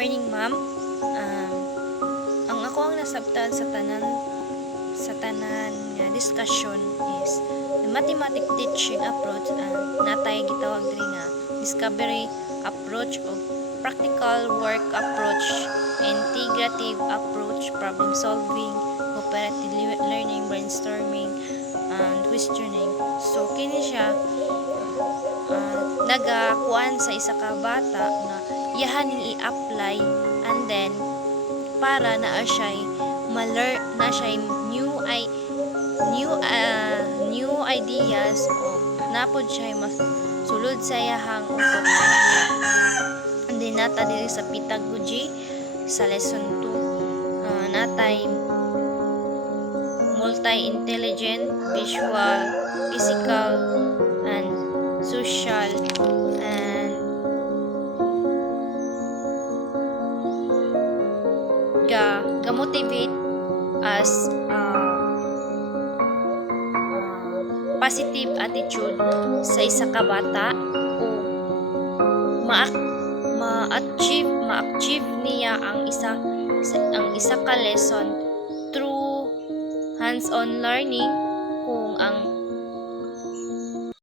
morning, ma'am. Ang ako ang nasabtan sa tanan nga discussion is the mathematic teaching approach natay gitawag diri nga discovery approach o practical work approach, integrative approach, problem solving, cooperative learning, brainstorming, and questioning. So kini siya nagakuan sa isa ka bata nga iyahaning i-apply, and then para naa siya new ideas o napod siya sulod sa iyahang utok. And then nata diri sa pedagogy sa lesson 2 natay multi-intelligent, visual, physical, and social, and ga-motivate as positive attitude sa isa ka bata o ma-achieve niya ang isa ka lesson through hands-on learning kung ang